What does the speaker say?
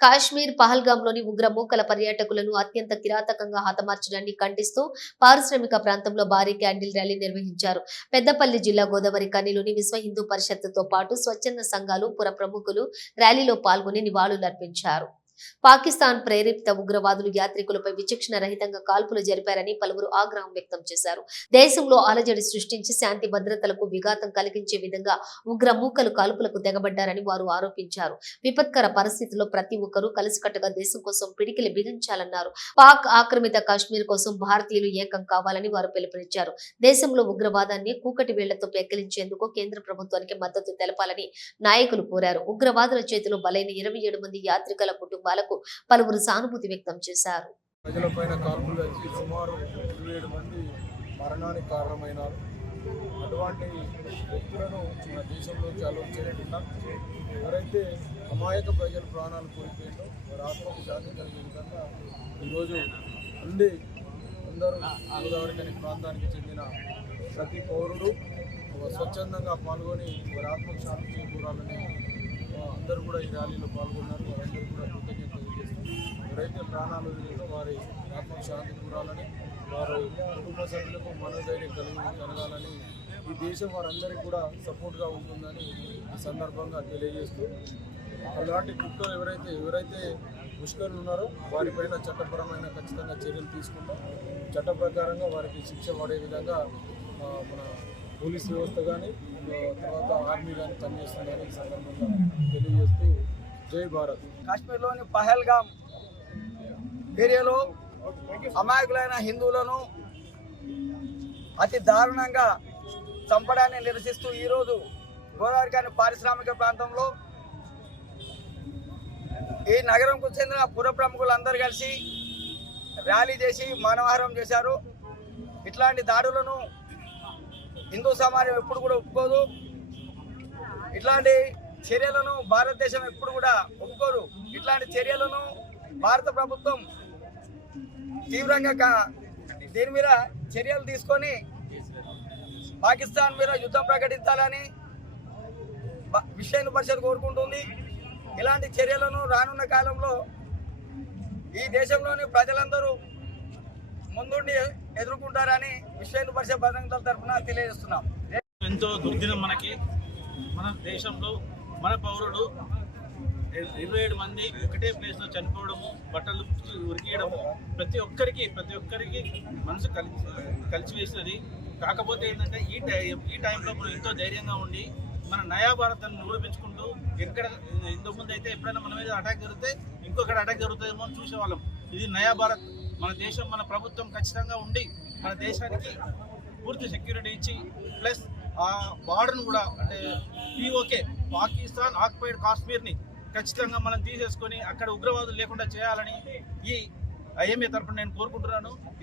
కాశ్మీర్ పహల్గాంలోని ఉగ్ర మూకల పర్యాటకులను అత్యంత కిరాతకంగా హతమార్చడాన్ని ఖండిస్తూ పారిశ్రామిక ప్రాంతంలో భారీ క్యాండిల్ ర్యాలీ నిర్వహించారు. పెద్దపల్లి జిల్లా గోదావరి కనిలోని విశ్వ హిందూ పరిషత్తుతో పాటు స్వచ్ఛంద సంఘాలు, పుర ప్రముఖులు ర్యాలీలో పాల్గొని నివాళులర్పించారు. పాకిస్తాన్ ప్రేరేపిత ఉగ్రవాదులు యాత్రికులపై విచక్షణ రహితంగా కాల్పులు జరిపారని పలువురు ఆగ్రహం వ్యక్తం చేశారు. దేశంలో అలజడి సృష్టించి శాంతి భద్రతలకు విఘాతం కలిగించే విధంగా ఉగ్ర మూకలు కాల్పులకు తెగబడ్డారని వారు ఆరోపించారు. విపత్కర పరిస్థితుల్లో ప్రతి ఒక్కరూ కలిసికట్టుగా దేశం కోసం పిడికిలి బిగించాలన్నారు. పాక్ ఆక్రమిత కాశ్మీర్ కోసం భారతీయులు ఏకం కావాలని వారు పిలుపునిచ్చారు. దేశంలో ఉగ్రవాదాన్ని కూకటి వేళ్లతో పెకిలించేందుకు కేంద్ర ప్రభుత్వానికి మద్దతు తెలపాలని నాయకులు కోరారు. ఉగ్రవాదుల చేతిలో బలైన 27 మంది యాత్రికుల కుటుంబాలకు పలువురు సానుభూతి వ్యక్తం చేశారు. ప్రజలపైన కాల్పులు వచ్చి సుమారు 27 మంది మరణానికి కారణమైనారు. అటువంటి వ్యక్తులను మన దేశంలోకి అలో చేయకుండా ఎవరైతే అమాయక ప్రజల ప్రాణాలు కోల్పోయిందో వారి ఆత్మకు శాంతి కలిగే విధంగా ఈరోజు అందరూ గోదావరి ప్రాంతానికి చెందిన ప్రతి పౌరుడు స్వచ్ఛందంగా పాల్గొని వారి ఆత్మకు శాంతి చేకూరాలని అందరూ కూడా ఈ ర్యాలీలో పాల్గొన్నారు. వారందరూ కూడా కృతజ్ఞతలు తెలియజేస్తారు. ఎవరైతే ప్రాణాలు వదిలేదో వారి ఆత్మకు శాంతి కూరాలని, వారి కుటుంబ సభ్యులకు మనోధైర్యం కలగాలని ఈ దేశం వారందరికీ కూడా సపోర్ట్గా ఉంటుందని ఈ సందర్భంగా తెలియజేస్తూ, అలాంటి కుట్రలు ఎవరైతే ముష్కరులు ఉన్నారో వారిపైన చట్టపరమైన ఖచ్చితంగా చర్యలు తీసుకుంటాం. చట్ట ప్రకారంగా వారికి శిక్ష పడే విధంగా మన పోలీస్ వ్యవస్థ కానీ తర్వాత ఆర్మీ కానీ పనిచేస్తుందని ఈ సందర్భంగా తెలియజేస్తూ జై భారత్. కాశ్మీర్లోని పహల్గాం ఏరియాలో అమాయకులైన హిందువులను అతి దారుణంగా చంపడాన్ని నిరసిస్తూ ఈరోజు గోదావరి పారిశ్రామిక ప్రాంతంలో ఈ నగరంకు చెందిన పుర ప్రముఖులందరూ కలిసి ర్యాలీ చేసి మానవహారం చేశారు. ఇట్లాంటి దాడులను హిందూ సమాజం ఎప్పుడు కూడా ఒప్పుకోదు. ఇట్లాంటి చర్యలను భారతదేశం ఎప్పుడు కూడా ఒప్పుకోదు. ఇట్లాంటి చర్యలను భారత ప్రభుత్వం తీవ్రంగా దీని మీద చర్యలు తీసుకొని పాకిస్తాన్ మీద యుద్ధం ప్రకటించాలని విశ్వ హిందూ పరిషత్ కోరుకుంటుంది. ఇలాంటి చర్యలను రానున్న కాలంలో ఈ దేశంలోని ప్రజలందరూ ముందుండి ఎదుర్కొంటారని విశ్వ హిందూ పరిషత్ బజరంగ దళ తరఫున తెలియజేస్తున్నాం. ఎంతో దుర్దినం మనకి. మన దేశంలో మన పౌరుడు 27 మంది ఒకటే ప్లేస్లో చనిపోవడము, బట్టలు ఉరికియడము ప్రతి ఒక్కరికి మనసు కలిసివేసినది. కాకపోతే ఏంటంటే ఈ టైంలో మనం ఎంతో ధైర్యంగా ఉండి మన నయా భారతాన్ని నిరూపించుకుంటూ ఎక్కడ ఇంతకుముందు అయితే ఎప్పుడైనా మన మీద అటాక్ జరిగితే ఇంకొకటి అటాక్ జరుగుతుందేమో అని చూసేవాళ్ళం. ఇది నయా భారత్. మన దేశం, మన ప్రభుత్వం ఖచ్చితంగా ఉండి మన దేశానికి పూర్తి సెక్యూరిటీ ఇచ్చి ప్లస్ ఆ బార్డర్ను కూడా అంటే POK పాకిస్తాన్ ఆక్యుపైడ్ కాశ్మీర్ని ఖచ్చితంగా మనం తీసేసుకొని అక్కడ ఉగ్రవాదులు లేకుండా చేయాలని ఈ IMA తరఫున నేను కోరుకుంటున్నాను.